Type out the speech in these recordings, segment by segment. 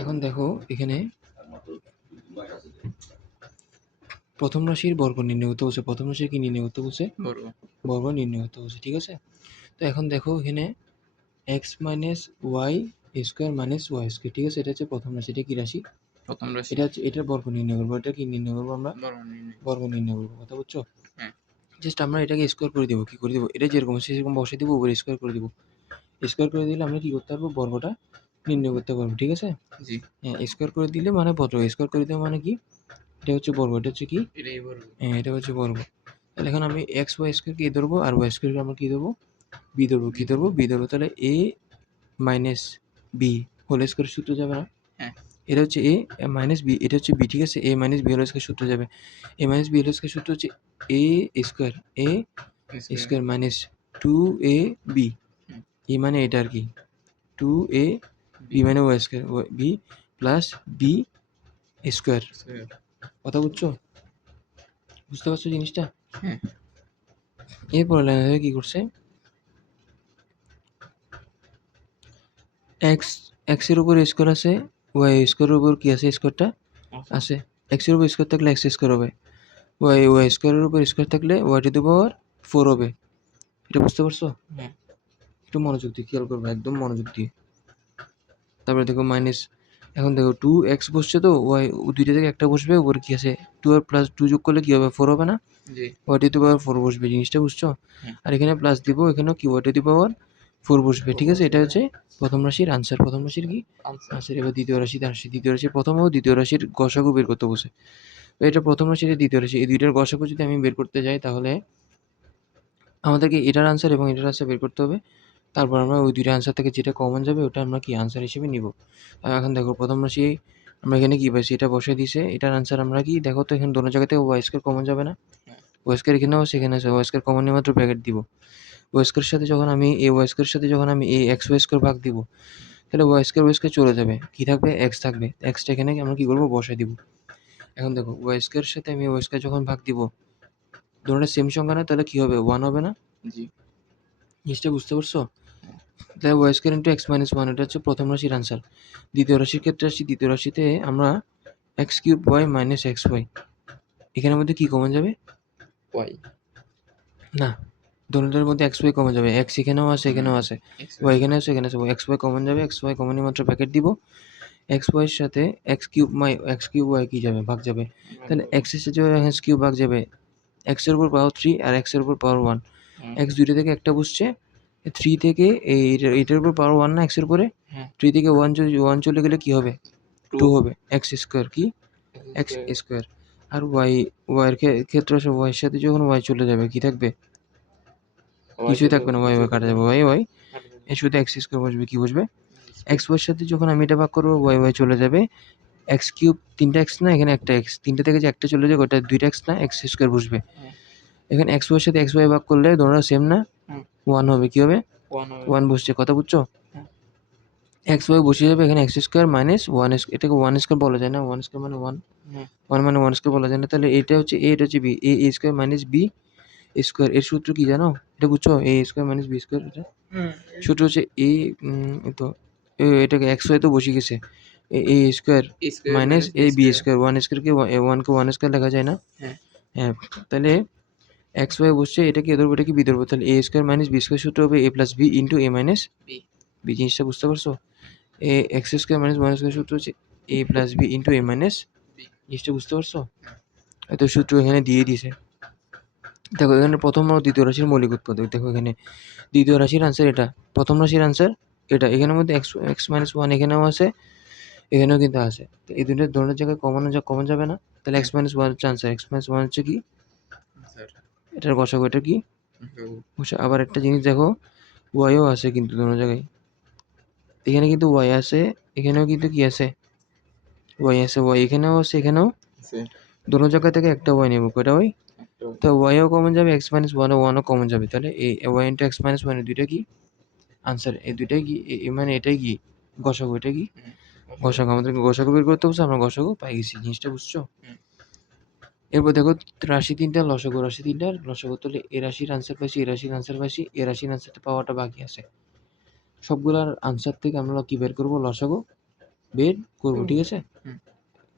এখন দেখো এখানে প্রথম রাশির বর্গ নির্ণয় করতে বলছে। প্রথম রাশির কি নির্ণয় করতে বলছে? বর্গ নির্ণয় করতে বলছে। ঠিক আছে? তো এখন দেখো এখানে X minus Y square minus Y square. ঠিক আছে? এটা হচ্ছে প্রথম রাশি। এটা কি রাশি? প্রথম রাশি। এটা হচ্ছে এটার বর্গ নির্ণয় করবো। এটা কি নির্ণয় করবো আমরা? বর্গ নির্ণয় করবো। কথা বুঝছো? হ্যাঁ। জাস্ট আমরা এটাকে স্কোয়ার করে দেবো। কি করে দেবো? এটা যেরকম আছে সেরকম বসিয়ে দেবো, উপরে স্কোয়ার করে দেবো। স্কোয়ার করে দিলে আমরা কি করতে পারবো? বর্গটা নির্ণয় করতে পারবো। ঠিক আছে? জি। হ্যাঁ, স্কোয়ার করে দিলে মানে বর্গ। স্কোয়ার করে দেওয়া মানে কি? এটা হচ্ছে বর্গ। এটা হচ্ছে কি? এটাই বর্গ। হ্যাঁ, এটা হচ্ছে বর্গ। তাহলে এখন আমি এক্স ওয়াই স্কোয়ারকে এ ধরবো আর ওয়াই স্কোয়ারকে আমরা কি ধরবো? বি ধরবো। কি ধরবো? বি ধরবো। তাহলে এ মাইনাস বি হোল স্কোয়ার সূত্র যাবে না? হ্যাঁ। এটা হচ্ছে এ মাইনাস বি, এটা হচ্ছে বি। ঠিক আছে? A minus B whole square সূত্র যাবে। A minus B whole square সূত্র হচ্ছে A square A square minus two A B. এ মানে এটা আর কি, টু এ বি মানে Y square B plus B square. কথা বুঝছো? বুঝতে পারছো জিনিসটা? হ্যাঁ। এরপর লাইনে কি করছে? এক্স এক্সের উপর স্কোয়ার আছে, ওয়াই স্কোয়ারের উপর কি আছে? স্কোয়ারটা আছে। এক্সের উপর স্কোয়ার থাকলে এক্স স্কোয়ার হবে, ওয়াই স্কোয়ারের উপর স্কোয়ার থাকলে ওয়াই টু দি পাওয়ার 4 হবে। এটা বুঝতে পারছো? হ্যাঁ। একটু মনোযোগ দিয়ে খেয়াল করবে, একদম মনোযোগ দিয়ে। তারপরে দেখো মাইনাস, এখন দেখো টু এক্স বসছে তো ওয়াই দুইটা থেকে একটা বসবে, উপরে কি আছে? টু আর প্লাস টু যোগ করলে কি হবে? 4 হবে না? জি। ওয়াই টু দি পাওয়ার 4 বসবে। জিনিসটা বুঝছো? হ্যাঁ। আর এখানে প্লাস দিব, এখানেও কি ওয়াই টু দি পাওয়ার 4 বসবে। ঠিক আছে? এটা হচ্ছে প্রথম রাশির আনসার। প্রথম রাশির কি আনসার? এবার দ্বিতীয় রাশিতে আসি। দ্বিতীয় রাশির প্রথম ও দ্বিতীয় রাশির গসাগু বের করতে বসে। তো এটা প্রথম রাশি, এটা দ্বিতীয় রাশি। এই দুইটার গসাগু যদি আমি বের করতে যাই তাহলে আমাদেরকে এটার আনসার এবং এটার আনসার বের করতে হবে। তারপর আমরা ওই দুইটা আনসার থেকে যেটা কমন যাবে ওটা আমরা কি আনসার হিসেবে নিব। এখন দেখো প্রথম রাশি আমরা এখানে কি পাইছি? এটা বসিয়ে দিছে। এটার আনসার আমরা কি দেখো তো, এখানে দোনো জায়গা থেকে ওয়াই স্কোয়ার কমন যাবে না? ওয়াই স্কোয়ার এখানেও আছে, এখানে আছে। ওয়াই স্কোয়ার কমন নিয়ে মাত্র ব্র্যাকেট দিব। ওয়াই স্কোয়ারের সাথে যখন আমি এই ওয়াই স্কোয়ারের সাথে যখন আমি এই এক্স ওয়াই স্কোয়ার ভাগ দিব, তাহলে ওয়াই স্কোয়ার চলে যাবে। কি থাকবে? এক্স থাকবে। এক্সটা এখানে আমরা কি করবো? বসায় দিব। এখন দেখো ওয়াই স্কোয়ারের সাথে আমি ওয়াই স্কোয়ার যখন ভাগ দিব, দুটোটা সেম সংখ্যা না? তাহলে কি হবে? 1 হবে না? জি। জিনিসটা বুঝতে পারছো? তাহলে Y square into X minus one, এটা হচ্ছে প্রথম রাশির আনসার। দ্বিতীয় রাশির ক্ষেত্রে আসি। দ্বিতীয় রাশিতে আমরা X cube Y minus X Y, এখানের মধ্যে কি কমন যাবে? ওয়াই। না, দোনোটার মধ্যে এক্স ওয়াই কমন যাবে। এক্স এখানেও আছে, এখানেও আছে। ওয়াই এখানে আছে, এখানে আছে। এক্স ওয়াই কমন যাবে। এক্স ওয়াই কমনই মাত্র ব্র্যাকেট দিব। এক্স ওয়াইয়ের সাথে এক্স কিউব ওয়াই কি যাবে? ভাগ যাবে। তাহলে এক্স এর সাথে এক্স কিউব ভাগ যাবে। এক্স এর উপর পাওয়ার 3 আর এক্স এর উপর পাওয়ার 1। এক্স দুইটা থেকে একটা বসছে। 3 থেকে এইটার উপর পাওয়ার 1 না এক্স এর উপরে? 3 থেকে 1 চলে গেলে কি হবে? 2 হবে। এক্স স্কোয়ার কি? X square. আর ওয়াই এর ক্ষেত্রে আসে, ওয়াই এর সাথে যখন ওয়াই চলে যাবে কি থাকবে? কিছুই থাকবে না। ওয়াই কাটা যাবে। ওয়াই এর সাথে এক্স স্কোয়ার বসবে। কি বসবে? এক্স ওয়াই এর সাথে যখন আমি এটা ভাগ করবো, ওয়াই চলে যাবে। এক্স কিউব 3টা এক্স না? এখানে একটা এক্স। 3টা থেকে যে একটা চলে যাবে ওটা 2টা এক্স না? এক্স স্কোয়ার বসবে। এখানে এক্স ওয়াই এর সাথে এক্স ওয়াই ভাগ করলে দোনোটা সেম না? 1 হবে। কি হবে? 1 বসছে। কথা বুঝছো? এক্স ওয়াই বসে যাবে এখানে। এক্স স্কোয়ার মাইনাস ওয়ান, এটাকে ওয়ান স্কোয়ার বলা যায় না? ওয়ান স্কোয়ার মানে ওয়ান, ওয়ান মানে ওয়ান স্কোয়ার বলা যায় না? তাহলে এটা হচ্ছে এ, এটা হচ্ছে বি। এ স্কোয়ার মাইনাস বি স্কোয়ার। এর সূত্র কি জানো? এটা বুঝছো? এ স্কোয়ার মাইনাস বি স্কোয়ার, এটা সূত্র হচ্ছে এ, তো এটাকে এক্স ওয়াই তো বসে গেছে। এ square minus A B square. One স্কোয়ারকে ওয়ানকে ওয়ান স্কোয়ার লেখা যায় না? হ্যাঁ। তাহলে এক্স ওয়াই বসছে, এটাকে এ ধরবো, এটাকে বি ধরবো। তাহলে a square minus b square সূত্র হবে a plus b into a minus b. জিনিসটা বুঝতে পারছো? A x square minus one square সূত্র হচ্ছে a plus b into a minus b. জিনিসটা বুঝতে পারছো? এত সূত্র এখানে দিয়ে দিছে। দেখো এখানে প্রথম ও দ্বিতীয় রাশির মৌলিক উৎপাদক। দেখো এখানে দ্বিতীয় রাশির আনসার এটা, প্রথম রাশির আনসার এটা। এখানের মধ্যে এক্স মাইনাস ওয়ান এখানেও আছে, এখানেও কিন্তু আছে। তো এই দুটো ধরনের জায়গায় কমন যাবে না? তাহলে এক্স মাইনাস ওয়ান হচ্ছে আনসার। এক্স মাইনাস ওয়ান হচ্ছে কি? এটার গসাগু। এটা কি? আবার একটা জিনিস দেখো, ওয়াইও আছে কিন্তু দোনো জায়গায়। এখানে কিন্তু ওয়াই আছে, এখানেও কিন্তু কি আছে? ওয়াই আছে। ওয়াই এখানেও আছে, এখানেও। দোনো জায়গা থেকে একটা ওয়াই নেব। কয়টা ওয়াই? তো ওয়াইও কমন যাবে, এক্স মাইনাস ওয়ানও কমন যাবে। তাহলে এই Y into X minus one, দুইটা কি আনসার? এই দুইটাই কি মানে এটাই কি গসাগু? এটা কি গসাগু? আমাদেরকে গসাগু বের করতে বলছে, আমরা গসাগু পাই গেছি। জিনিসটা বুঝছো? এরপর দেখো রাশি তিনটা লসাগু। রাশি তিনটার লসাগু তাহলে এ রাশির আনসার পাইছি, এ রাশির আনসার পাইছি, এ রাশির আনসারটা পাওয়াটা বাকি আছে। সবগুলার আনসার থেকে আমরা কি বের করবো? লসাগু বের করবো, ঠিক আছে। হুম।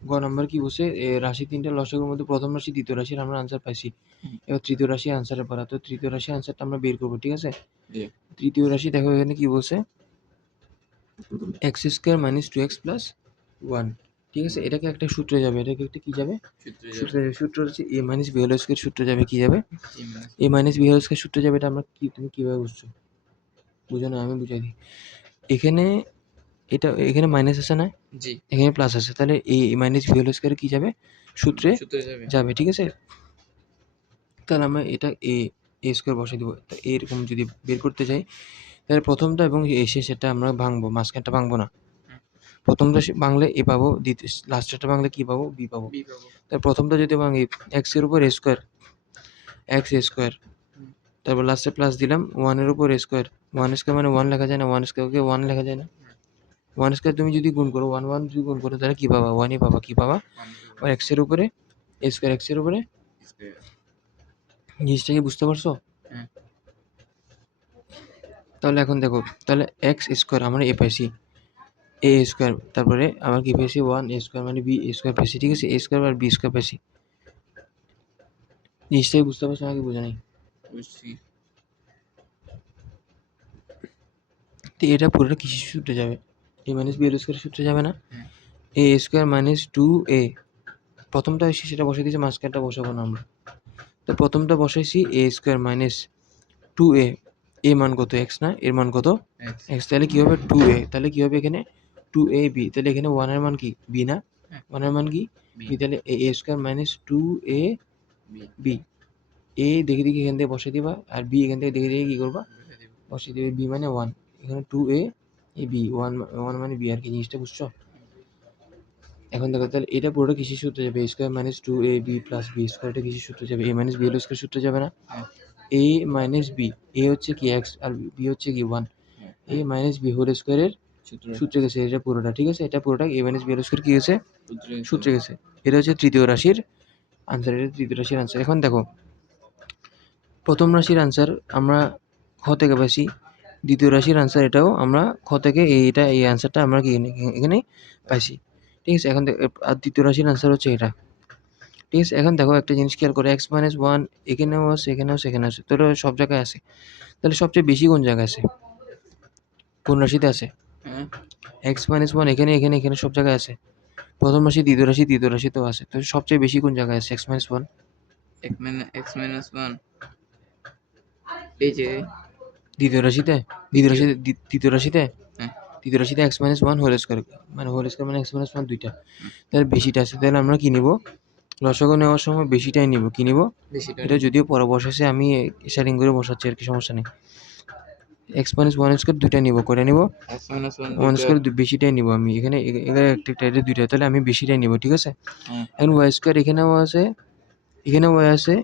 গ নাম্বার কি বলছে, রাশি তিনটা লসাগুর মধ্যে প্রথম রাশি দ্বিতীয় রাশির আমরা আনসার পাইছি। হুম। এবার তৃতীয় রাশি আনসারে পড়া, তো তৃতীয় রাশি আনসারটা আমরা বের করবো, ঠিক আছে। জি। তৃতীয় রাশি দেখো এখানে কি বলছে, X square minus two X plus one, ঠিক আছে। এটাকে একটা সূত্রে যাবে, এটাকে একটা কি যাবে, সূত্রে যাবে। সূত্র হচ্ছে এ মাইনাস বি হোল স্কোয়ার সূত্রে যাবে, কি যাবে, A minus B whole square সূত্রে যাবে। এটা আমরা কি, তুমি কীভাবে বুঝছো, বুঝো না, আমি বুঝাই দিই। এখানে এটা এখানে মাইনাস আছে না, জি। এখানে প্লাস আছে, তাহলে এ মাইনাস বি হোল স্কোয়ার কি যাবে, সূত্রে যাবে, ঠিক আছে। তাহলে আমরা এটা এ স্কোয়ার বসাই দেবো। তা এরকম যদি বের করতে যাই, তাহলে প্রথমটা এবং শেষেরটা আমরা ভাঙবো, মাঝখানটা ভাঙবো না। প্রথমটা ভাঙলে এ পাবো, দ্বিতীয় লাস্টেরটা ভাঙলে কি পাবো, বি পাবো। তার প্রথমটা যদি ভাঙি, এক্সের উপর এ স্কোয়ার, এক্স এ স্কোয়ার, তারপর লাস্টে প্লাস দিলাম, ওয়ানের উপর এ স্কোয়ার। ওয়ান স্কোয়ার মানে ওয়ান লেখা যায় না, ওয়ান স্কোয়ারকে ওয়ান লেখা যায় না। ওয়ান স্কোয়ার তুমি যদি গুণ করো, ওয়ান ওয়ান যদি গুণ করো, তাহলে কী পাবা, ওয়ানই পাবা। কী পাবা, আর এক্সের উপরে এ স্কোয়ার, এক্সের উপরে জিনিসটা কি বুঝতে পারছো? তাহলে এখন দেখো, তাহলে এক্স স্কোয়ার আমরা এ পাইছি, এ স্কোয়ার, তারপরে আমার কি পেয়েছি, ওয়ান এ স্কোয়ার মানে বি স্কোয়ার পেয়েছি, ঠিক আছে। এ স্কোয়ার আর বি স্কোয়ার পেয়েছি, জিনিসটাই বুঝতে পারছো নাকি বোঝা নাই? তো এটা পুরোটা কিসের সূত্রে যাবে, এ মাইনাস বি স্কোয়ার সূত্রে যাবে না। এ স্কোয়ার মাইনাস টু এ, প্রথমটা এসে সেটা বসে দিয়েছে, মাঝখানটা বসাবো না আমরা। তো প্রথমটা বসাইছি এ স্কোয়ার মাইনাস টু এ, এ মান কত, এক্স না, এর মান কত এক্স, তাহলে কী হবে টু এ, তাহলে কী হবে এখানে টু এ বি, তাহলে এখানে ওয়ানের মান কি, বি না, ওয়ানের মান কি বি, তাহলে a square minus two A B. এ দেখে দেখে এখান থেকে বসে দিবা, আর বি এখান থেকে দেখে দেখে কী করবা, বসিয়ে দেবে। বি মানে ওয়ান, এখানে two A B, one one মানে বি, আর কি, জিনিসটা বুঝছো? এখন দেখো, তাহলে এটা পুরোটা কিসের সূত্রে যাবে, এ square minus two A B plus B square, এটা কিসের সূত্রে যাবে, A minus B whole square সূত্রে যাবে না। এ মাইনাস বি, এ হচ্ছে কি এক্স আর বি হচ্ছে কি ওয়ান, এ মাইনাস বি হোল স্কোয়ারের সূত্রে গেছে এটা পুরোটা, ঠিক আছে। এটা পুরোটা এ মাইনাস বি হোল স্কোয়ার কি গেছে, সূত্রে গেছে। এটা হচ্ছে তৃতীয় রাশির আনসার, এটা তৃতীয় রাশির আনসার। এখন দেখো, প্রথম রাশির আনসার আমরা খ থেকে পাইছি, দ্বিতীয় রাশির আনসার এটাও আমরা খ থেকে, এইটা এই আনসারটা আমরা কি এখানে পাইছি, ঠিক আছে। এখন আর দ্বিতীয় রাশির আনসার হচ্ছে এটা, ঠিক আছে। এখন দেখো একটা জিনিস খেয়াল করো, এক্স মাইনাস ওয়ান এখানেও আছে, এখানেও আছে, এখানে আছে, তাহলে সব জায়গায় আছে। তাহলে সবচেয়ে বেশি কোন জায়গায় আছে, কোন রাশিতে আছে, এক্স মাইনাস ওয়ান এখানে এখানে এখানে সব জায়গায় আছে। প্রথম রাশি দ্বিতীয় রাশিতেও আছে, তো সবচেয়ে বেশি কোন জায়গায় আছে X minus one, X minus one এই যে দ্বিতীয় রাশিতে, দ্বিতীয় রাশিতে দ্বিতীয় রাশিতে X minus one whole square, মানে হোল স্কোয়ার মানে এক্স মাইনাস ওয়ান দুইটা, তাহলে বেশিটা আছে। তাহলে আমরা কি নিব, লসাগু নেওয়ার সময় বেশিটাই নিব, কি নিব, এটা যদিও পরে বসাচ্ছে, আমি শেয়ারিং করে বসাচ্ছি আর কি, সমস্যা নেই। এক্স মাইনাস ওয়ান স্কোয়ার দুইটা নিব, কয়টা নিব, ওয়ান স্কোয়ার বেশিটাই নিব আমি, এখানে এখানে একটা এটা দুইটা, তাহলে আমি বেশিটাই নিব, ঠিক আছে। এখন ওয়াই স্কোয়ার এখানেও আছে, এখানে ওয়াই আছে,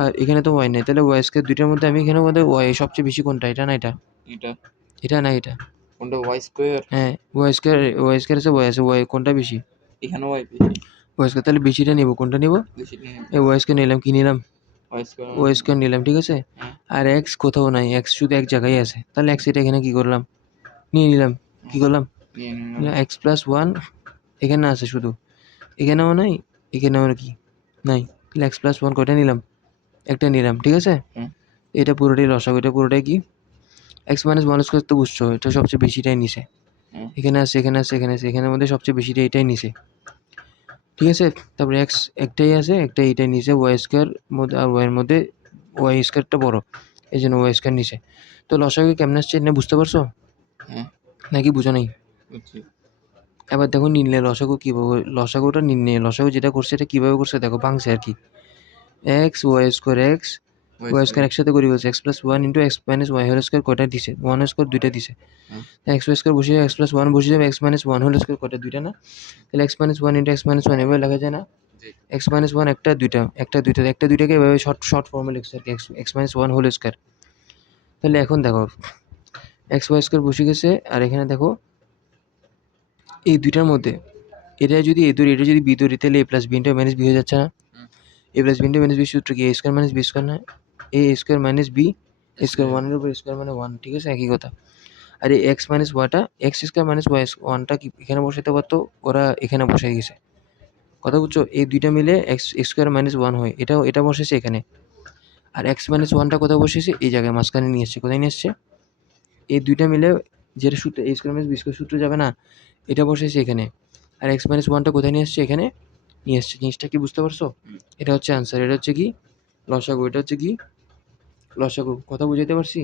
আর এখানে তো ওয়াই নেই, তাহলে ওয়াই স্কোয়ার দুইটার মধ্যে আমি এখানে মধ্যে ওয়াই সবচেয়ে বেশি কোনটা, এটা না এটা, এটা না এটা, কোনটা ওয়াই স্কোয়ার, হ্যাঁ ওয়াই স্কোয়ার আছে, ওয়াই আছে, ওয়াই কোনটা বেশি, এখানে ওয়াই বেশি, ওয়াই স্কোয়ার, তাহলে বেশিটা নিব, কোনটা নিব, এই ওয়াই স্কোয়ার নিলাম, কি নিলাম, ওয়াই স্কোয়ার নিলাম, ঠিক আছে। আর এক্স কোথাও নাই, এক্স শুধু এক জায়গায় আছে, তাহলে এক্স এটা এখানে কি করলাম, নিয়ে নিলাম, কি করলাম, এক্স প্লাস ওয়ান এখানে আছে শুধু, এখানেও নাই, এখানেও কি নাই, তাহলে এক্স প্লাস ওয়ান কয়টা নিলাম, একটা নিলাম, ঠিক আছে। এটা পুরোটাই লসাগু, এটা পুরোটাই কি, এক্স মাইনাস ওয়ান স্কোয়ার তো বুঝছো, এটা সবচেয়ে বেশিটাই নিছে, এখানে আছে, এখানে আছে, এখানে আছে, এখানের মধ্যে সবচেয়ে বেশিটা এটাই নিছে, ঠিক আছে। তারপরে এক্স একটাই আছে, একটা এইটাই নিছে, ওয়াই স্কোয়ার মধ্যে, আর ওয়াইয়ের মধ্যে ওয়াই স্কোয়ারটা বড়, এই জন্য ওয়াই স্কোয়ার নিছে। তো লসাগু কেমন আসছে এটা বুঝতে পারছো নাকি বুঝো নাই? এবার দেখো নির্ণয় লসাগু কীভাবে, লসাগুটা নির্ণয়, লসাগু যেটা করছে এটা কীভাবে করছে দেখো, ভাঙছে আর কি, X Y square, X Y square একসাথে করি বলছে, X plus one into X minus Y whole square কয়টা দিছে, ওয়ান স্কোয়ার দুইটা দিছে, এক্স ওয়াই স্কোয়ার বসিয়ে এক্স প্লাস ওয়ান বসে যাবে, X minus one whole square কয়টা, দুইটা না, তাহলে X minus one into X minus one এভাবে লেখা যায় না, এক্স মাইনাস ওয়ান একটা দুইটা, একটা দুইটাকে এভাবে শর্ট ফর্মে লিখছে আর কি, X minus one whole square. তাহলে এখন দেখো এক্স ওয়াই স্কোয়ার বসে গেছে, আর এখানে দেখো এই দুইটার মধ্যে এটা যদি এ ধরি, এটা যদি বি ধরি, তাহলে a plus b into minus b হয়ে যাচ্ছে না, a plus b into minus b সূত্র কি, a square minus b square না, a square minus b square, ওয়ানের উপর স্কোয়ার মানে ওয়ান, ঠিক আছে, একই কথা। আর এই এক্স মাইনাস ওয়াইটা এক্স স্কোয়ার মাইনাস ওয়াই ওয়ানটা কি এখানে বসাতে পারতো, ওরা এখানে বসাই গেছে। কথা বুঝছো? এই দুইটা মিলে এক্স স্কোয়ার মাইনাস ওয়ান হয়, এটা বসেছে এখানে। আর এক্স মাইনাস ওয়ানটা কোথায় বসেছে, এই জায়গায় মাঝখানে নিয়ে এসছে। কোথায় নিয়ে এসছে? এই দুইটা মিলে যেটা সূত্র এ স্কোয়ার মাইনাস বি স্কোয়ার সূত্র যাবে না, এটা বসেছে এখানে। আর এক্স মাইনাস ওয়ানটা কোথায় নিয়ে এসছে, এখানে নিয়ে এসছে। জিনিসটা কি বুঝতে পারছো? এটা হচ্ছে আনসার, এটা হচ্ছে কি লসাগু, এটা হচ্ছে কি লসাগু। কথা বুঝাইতে পারছি?